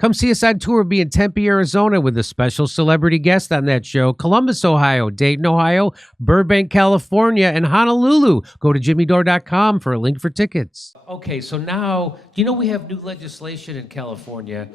Come see us on tour. We'll be in Tempe, Arizona with a special celebrity guest on that show. Columbus, Ohio, Dayton, Ohio, Burbank, California, and Honolulu. Go to jimmydore.com for a link for tickets. Okay, so now, you know we have new legislation in California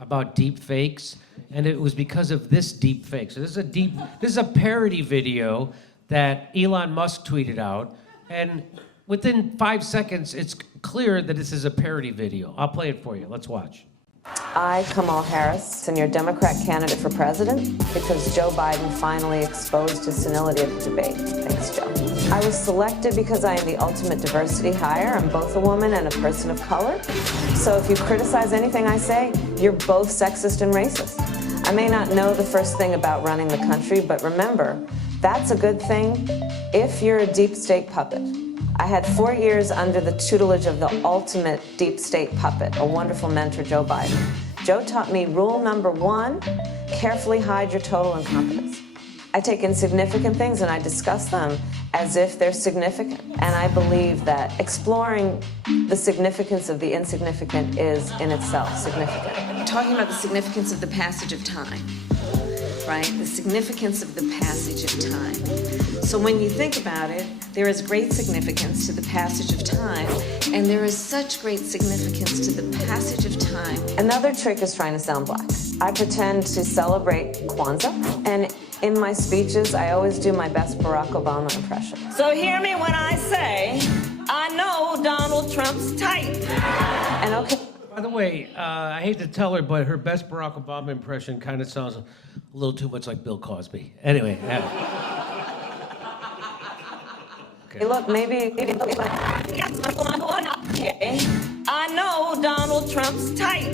about deep fakes, and it was because of this deep fake. So this is a parody video that Elon Musk tweeted out, and within 5 seconds, it's clear that this is a parody video. I'll play it for you. Let's watch. I, Kamala Harris, am your Democrat candidate for president because Joe Biden finally exposed his senility at the debate. Thanks, Joe. I was selected because I am the ultimate diversity hire. I'm both a woman and a person of color. So if you criticize anything I say, you're both sexist and racist. I may not know the first thing about running the country, but remember, that's a good thing if you're a deep state puppet. I had 4 years under the tutelage of the ultimate deep state puppet, a wonderful mentor, Joe Biden. Joe taught me rule number 1, carefully hide your total incompetence. I take insignificant things and I discuss them as if they're significant. And I believe that exploring the significance of the insignificant is in itself significant. Talking about the significance of the passage of time, right? The significance of the passage of time. So when you think about it, there is great significance to the passage of time, and there is such great significance to the passage of time. Another trick is trying to sound black. I pretend to celebrate Kwanzaa, and in my speeches, I always do my best Barack Obama impression. So hear me when I say, I know Donald Trump's type. And okay. By the way, I hate to tell her, but her best Barack Obama impression kind of sounds a little too much like Bill Cosby. Anyway. Hey, look, maybe I know Donald Trump's type.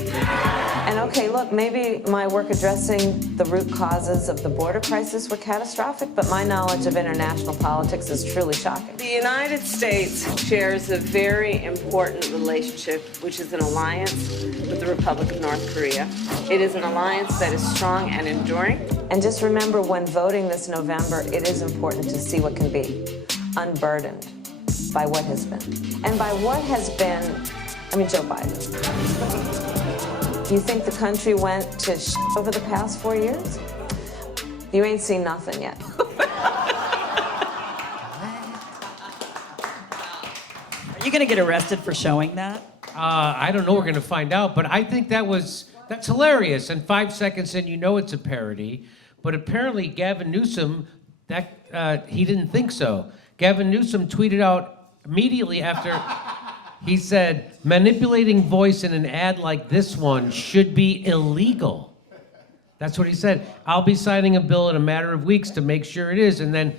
And okay, look, maybe my work addressing the root causes of the border crisis were catastrophic, but my knowledge of international politics is truly shocking. The United States shares a very important relationship, which is an alliance with the Republic of North Korea. It is an alliance that is strong and enduring. And just remember, when voting this November, it is important to see what can be, unburdened by what has been. And by what has been, I mean Joe Biden. You think the country went to over the past 4 years? You ain't seen nothing yet. Are you gonna get arrested for showing that? I don't know, we're gonna find out, but I think that's hilarious. And 5 seconds in, you know it's a parody. But apparently Gavin Newsom, he didn't think so. Gavin Newsom tweeted out immediately after, he said, manipulating voice in an ad like this one should be illegal. That's what he said. I'll be signing a bill in a matter of weeks to make sure it is. And then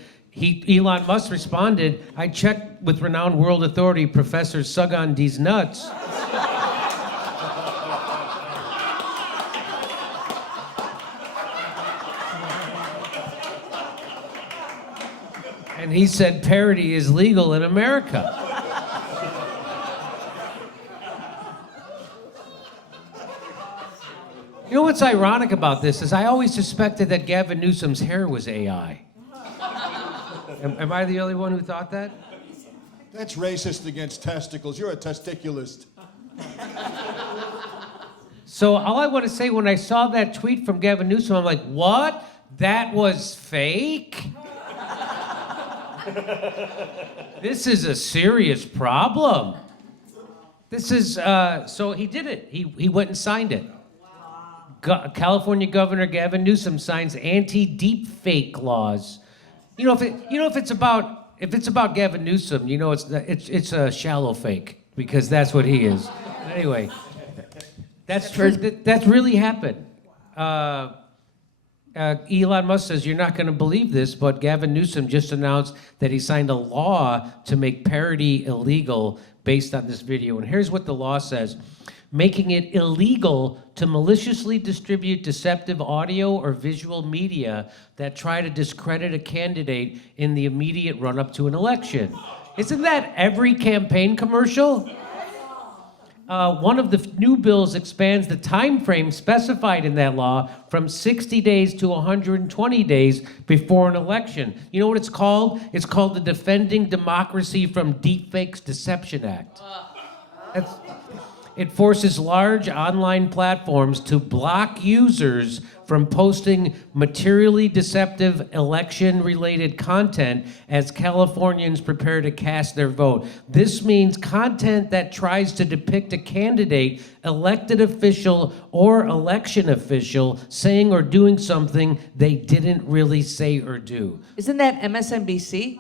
Elon Musk responded, I checked with renowned world authority Professor Sug on These Nuts. And he said parody is legal in America. You know what's ironic about this is I always suspected that Gavin Newsom's hair was AI. Am I the only one who thought that? That's racist against testicles. You're a testiculist. So all I want to say, when I saw that tweet from Gavin Newsom, I'm like, what? That was fake? This is a serious problem. This is, so he did it. He went and signed it. California Governor Gavin Newsom signs anti-deepfake laws. If it's about Gavin Newsom, you know it's a shallow fake, because that's what he is. Anyway, that's really happened. Elon Musk says, you're not going to believe this, but Gavin Newsom just announced that he signed a law to make parody illegal based on this video. And here's what the law says. Making it illegal to maliciously distribute deceptive audio or visual media that try to discredit a candidate in the immediate run-up to an election. Isn't that every campaign commercial? One of the new bills expands the time frame specified in that law from 60 days to 120 days before an election. You know what it's called? It's called the Defending Democracy from Deepfakes Deception Act. It forces large online platforms to block users from posting materially deceptive election-related content as Californians prepare to cast their vote. This means content that tries to depict a candidate, elected official, or election official saying or doing something they didn't really say or do. Isn't that MSNBC?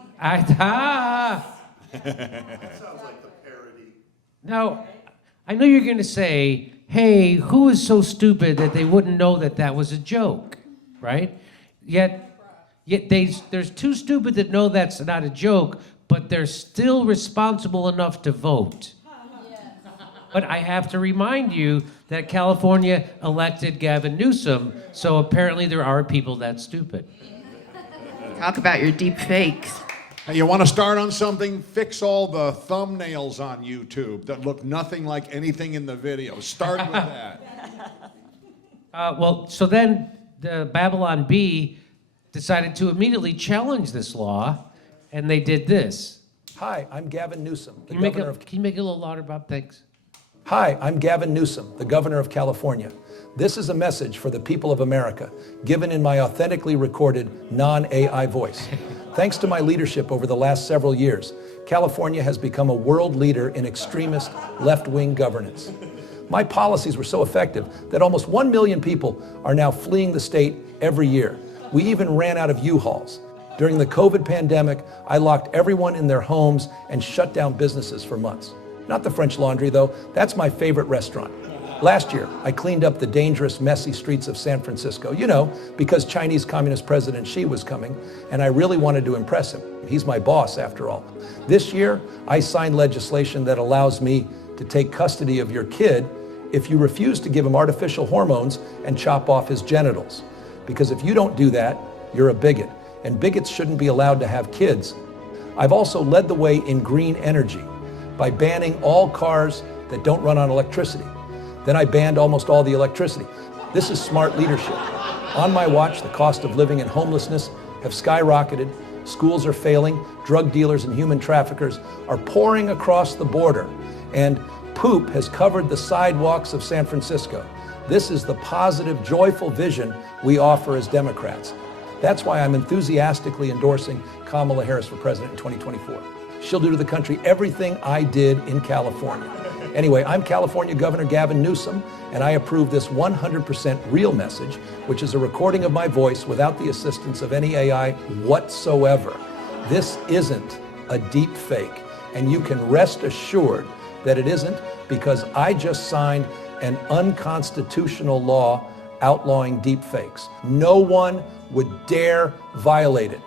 Now, I know you're going to say, hey, who is so stupid that they wouldn't know that that was a joke, right? Yet they're too stupid to know that's not a joke, but they're still responsible enough to vote. But I have to remind you that California elected Gavin Newsom, so apparently there are people that stupid. Talk about your deep fakes. Hey, you want to start on something? Fix all the thumbnails on YouTube that look nothing like anything in the video. Start with that. So then the Babylon Bee decided to immediately challenge this law, and they did this. Hi, I'm Gavin Newsom, the Can you governor of... make it a little louder, Bob? Thanks. Hi, I'm Gavin Newsom, the governor of California. This is a message for the people of America, given in my authentically recorded, non-AI voice. Thanks to my leadership over the last several years, California has become a world leader in extremist left-wing governance. My policies were so effective that almost 1 million people are now fleeing the state every year. We even ran out of U-Hauls. During the COVID pandemic, I locked everyone in their homes and shut down businesses for months. Not the French Laundry, though. That's my favorite restaurant. Last year, I cleaned up the dangerous, messy streets of San Francisco, because Chinese Communist President Xi was coming, and I really wanted to impress him. He's my boss, after all. This year, I signed legislation that allows me to take custody of your kid if you refuse to give him artificial hormones and chop off his genitals. Because if you don't do that, you're a bigot, and bigots shouldn't be allowed to have kids. I've also led the way in green energy by banning all cars that don't run on electricity. Then I banned almost all the electricity. This is smart leadership. On my watch, the cost of living and homelessness have skyrocketed. Schools are failing. Drug dealers and human traffickers are pouring across the border. And poop has covered the sidewalks of San Francisco. This is the positive, joyful vision we offer as Democrats. That's why I'm enthusiastically endorsing Kamala Harris for president in 2024. She'll do to the country everything I did in California. Anyway, I'm California Governor Gavin Newsom, and I approve this 100% real message, which is a recording of my voice without the assistance of any AI whatsoever. This isn't a deep fake, and you can rest assured that it isn't, because I just signed an unconstitutional law outlawing deep fakes. No one would dare violate it.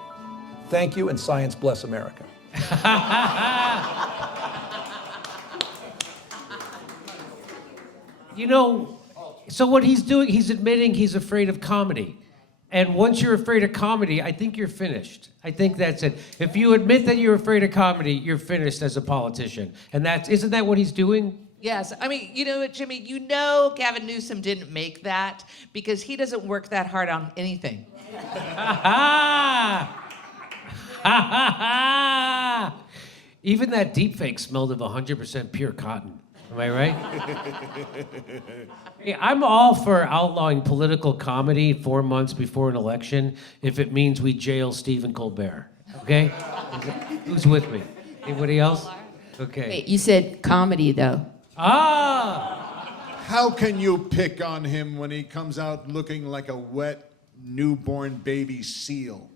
Thank you, and science bless America. So what he's doing, he's admitting he's afraid of comedy. And once you're afraid of comedy, I think you're finished. I think that's it. If you admit that you're afraid of comedy, you're finished as a politician. And isn't that what he's doing? Yes, I mean, you know what, Jimmy, Gavin Newsom didn't make that because he doesn't work that hard on anything. Even that deepfake smelled of 100% pure cotton. Am I right? Hey, I'm all for outlawing political comedy 4 months before an election if it means we jail Stephen Colbert. Okay? Who's with me? Anybody else? Okay. Wait, you said comedy, though. How can you pick on him when he comes out looking like a wet, newborn baby seal?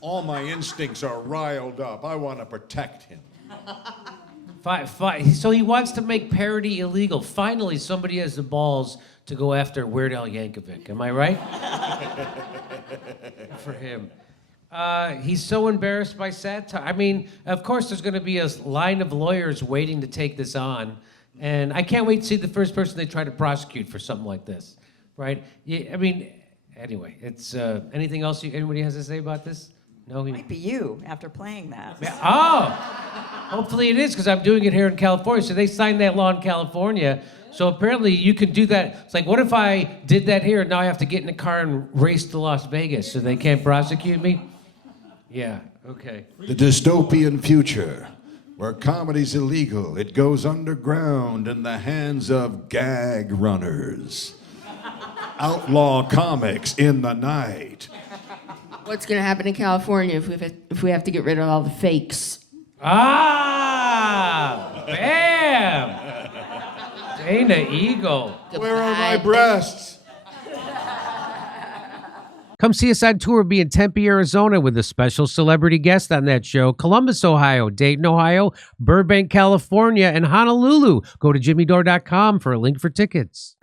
All my instincts are riled up. I want to protect him. So he wants to make parody illegal. Finally, somebody has the balls to go after Weird Al Yankovic. Am I right? For him. He's so embarrassed by satire. I mean, of course, there's going to be a line of lawyers waiting to take this on. And I can't wait to see the first person they try to prosecute for something like this. Right? I mean, anyway, it's anything else anybody has to say about this? No? Might be you after playing that. Oh! Hopefully it is, because I'm doing it here in California. So they signed that law in California. So apparently you can do that. It's like, what if I did that here and now I have to get in a car and race to Las Vegas so they can't prosecute me? Yeah, okay. The dystopian future, Where comedy's illegal, it goes underground in the hands of gag runners. Outlaw comics in the night. What's going to happen in California if we have to get rid of all the fakes? Ah, bam! Dana Eagle. Where are my breasts? Come see us on tour. Be in Tempe, Arizona with a special celebrity guest on that show. Columbus, Ohio, Dayton, Ohio, Burbank, California, and Honolulu. Go to jimmydore.com for a link for tickets.